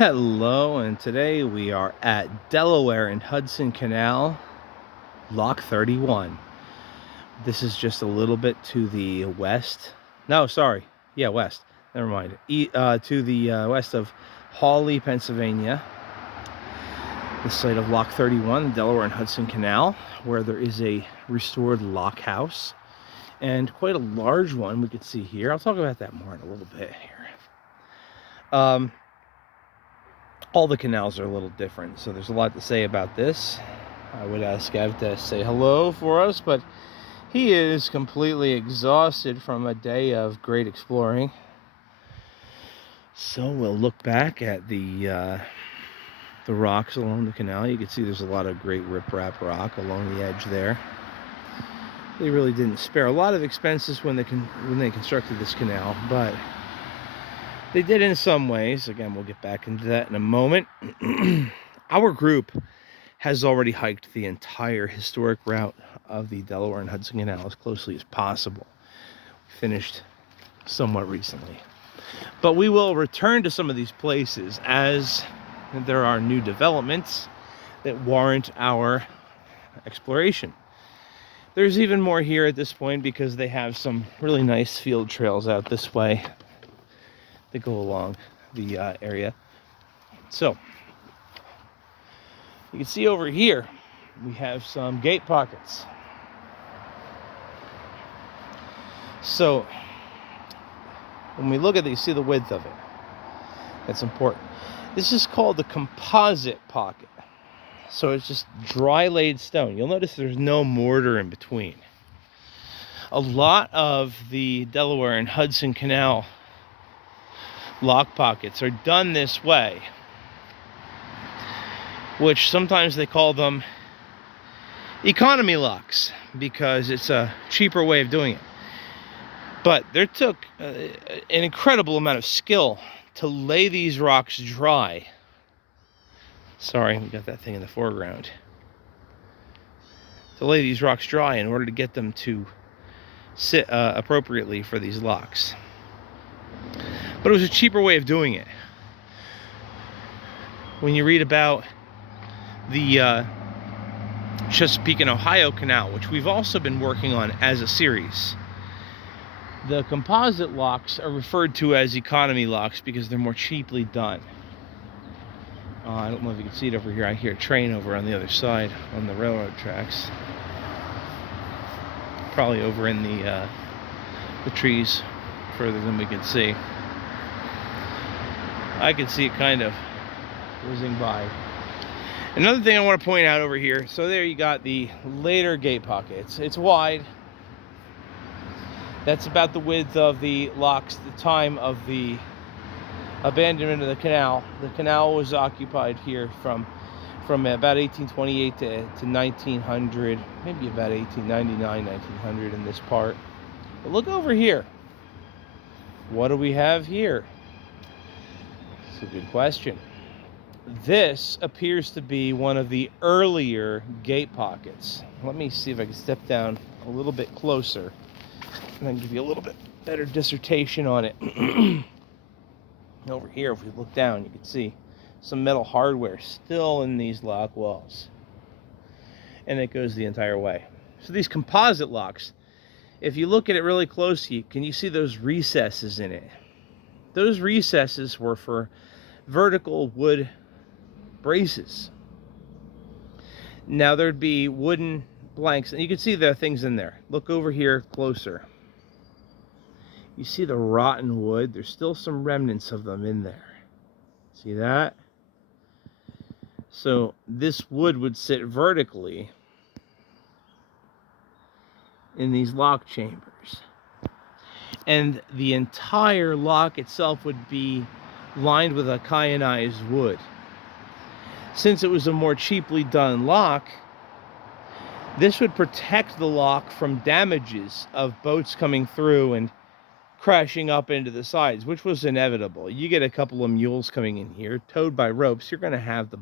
Hello, and today we are at Delaware and Hudson Canal, Lock 31. This is just a little bit to the west. No, sorry. Yeah, west. Never mind. To the west of Hawley, Pennsylvania, the site of Lock 31, the Delaware and Hudson Canal, where there is a restored lock house, and quite a large one we could see here. I'll talk about that more in a little bit here. All the canals are a little different, so there's a lot to say about this. I would ask Ev to say hello for us, but he is completely exhausted from a day of great exploring. So we'll look back at the rocks along the canal. You can see there's a lot of great riprap rock along the edge there. They really didn't spare a lot of expenses when they constructed this canal, but they did in some ways. Again, we'll get back into that in a moment. Our group has already hiked the entire historic route of the Delaware and Hudson Canal as closely as possible. We finished somewhat recently. But we will return to some of these places as there are new developments that warrant our exploration. There's even more here at this point because they have some really nice field trails out this way that go along the area. So you can see over here we have some gate pockets. So when we look at these, see the width of it. That's important. This is called the composite pocket. So it's just dry laid stone. You'll notice there's no mortar in between. A lot of the Delaware and Hudson Canal lock pockets are done this way, which sometimes they call them economy locks because it's a cheaper way of doing it. But there took an incredible amount of skill to lay these rocks dry. Sorry, we got that thing in the foreground. To lay these rocks dry in order to get them to sit appropriately for these locks. But it was a cheaper way of doing it. When you read about the Chesapeake and Ohio Canal, which we've also been working on as a series, the composite locks are referred to as economy locks because they're more cheaply done. I don't know if you can see it over here. I hear a train over on the other side on the railroad tracks. Probably over in the trees further than we can see. I can see it kind of whizzing by. Another thing I want to point out over here, so there you got the later gate pockets. It's wide. That's about the width of the locks at the time of the abandonment of the canal. The canal was occupied here from about 1828 to 1900, maybe about 1899, 1900 in this part. But look over here. What do we have here? It's a good question. This appears to be one of the earlier gate pockets. Let me see if I can step down a little bit closer and then give you a little bit better dissertation on it. Over here, if we look down, you can see some metal hardware still in these lock walls. And it goes the entire way. So these composite locks, if you look at it really closely, can you see those recesses in it? Those recesses were for vertical wood braces. Now there'd be wooden blanks, and you can see there are things in there. Look over here closer. You see the rotten wood? There's still some remnants of them in there. See that? So this wood would sit vertically in these lock chambers. And the entire lock itself would be lined with a kyanized wood. Since it was a more cheaply done lock, this would protect the lock from damages of boats coming through and crashing up into the sides, which was inevitable. You get a couple of mules coming in here, towed by ropes, you're going to have the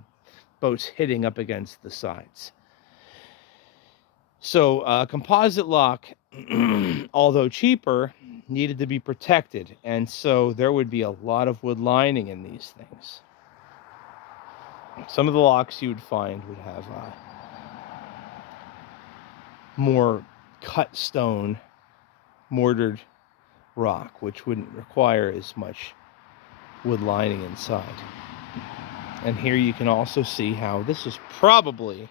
boats hitting up against the sides. So composite lock, although cheaper, needed to be protected, and so there would be a lot of wood lining in these things. Some of the locks you would find would have more cut stone, mortared rock, which wouldn't require as much wood lining inside. And here you can also see how this is probably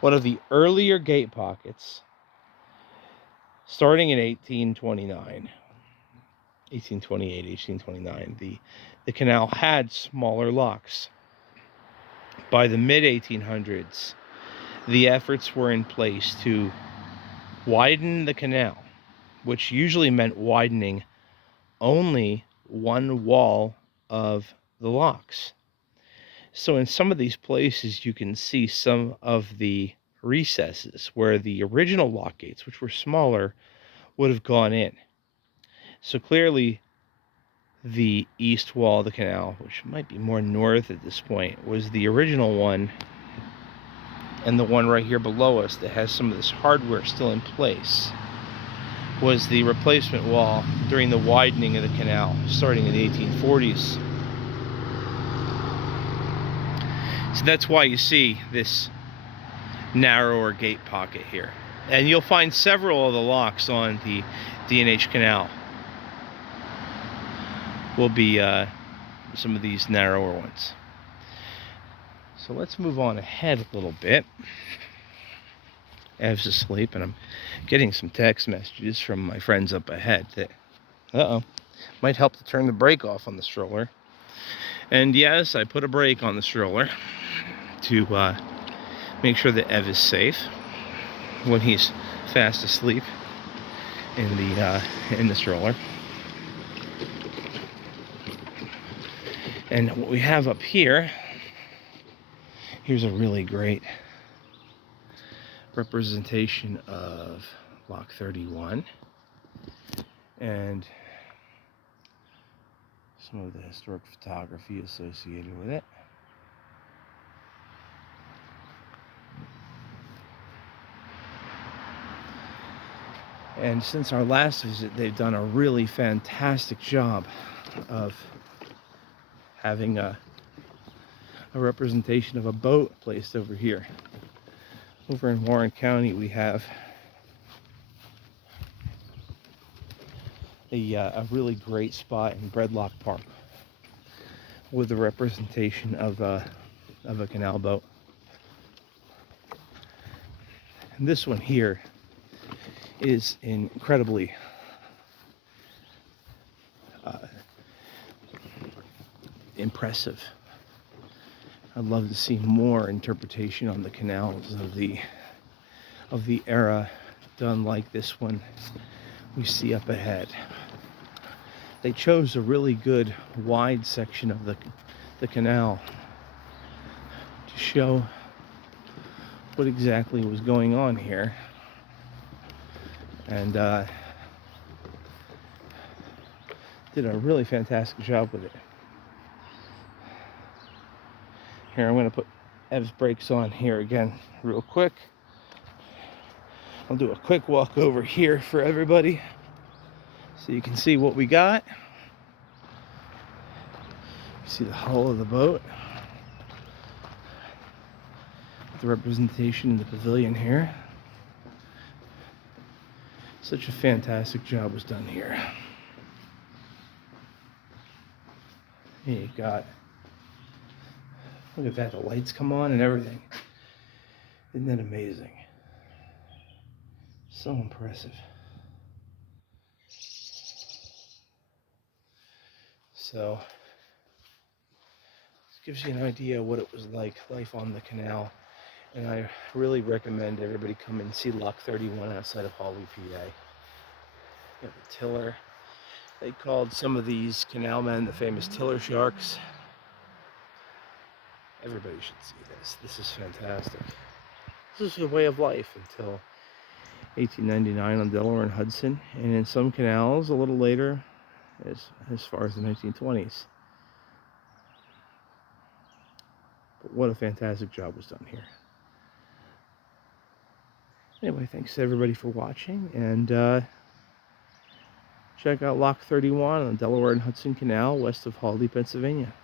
one of the earlier gate pockets, starting in 1829, 1828, 1829. The canal had smaller locks. By the mid-1800s, the efforts were in place to widen the canal, which usually meant widening only one wall of the locks. So in some of these places, you can see some of the recesses where the original lock gates, which were smaller, would have gone in. So clearly, the east wall of the canal, which might be more north at this point, was the original one, and the one right here below us that has some of this hardware still in place was the replacement wall during the widening of the canal, starting in the 1840s. So that's why you see this narrower gate pocket here. And you'll find several of the locks on the D&H Canal will be some of these narrower ones. So let's move on ahead a little bit. Ev's asleep, and I'm getting some text messages from my friends up ahead that, might help to turn the brake off on the stroller. And yes, I put a brake on the stroller to make sure that Ev is safe when he's fast asleep in the stroller. And what we have up here, here's a really great representation of Lock 31 and some of the historic photography associated with it. And since our last visit, they've done a really fantastic job of having a representation of a boat placed over here. Over in Warren County, we have a really great spot in Breadlock Park with a representation of a canal boat. And this one here is incredibly impressive. I'd love to see more interpretation on the canals of the era done like this one we see up ahead. They chose a really good wide section of the canal to show what exactly was going on here, and did a really fantastic job with it. Here, I'm going to put Ev's brakes on here again real quick. I'll do a quick walk over here for everybody so you can see what we got. You see the hull of the boat, the representation in the pavilion here. Such a fantastic job was done here. Here you got, look at that, the lights come on and everything. Isn't that amazing? So impressive. So, this gives you an idea of what it was like, life on the canal. And I really recommend everybody come and see Lock 31 outside of Hawley, PA. You have the tiller. They called some of these canal men the famous tiller sharks. Everybody should see this. This is fantastic. This is a way of life until 1899 on Delaware and Hudson, and in some canals a little later, as far as the 1920s. But what a fantastic job was done here. Anyway, thanks to everybody for watching, and check out Lock 31 on Delaware and Hudson Canal west of Hawley, Pennsylvania.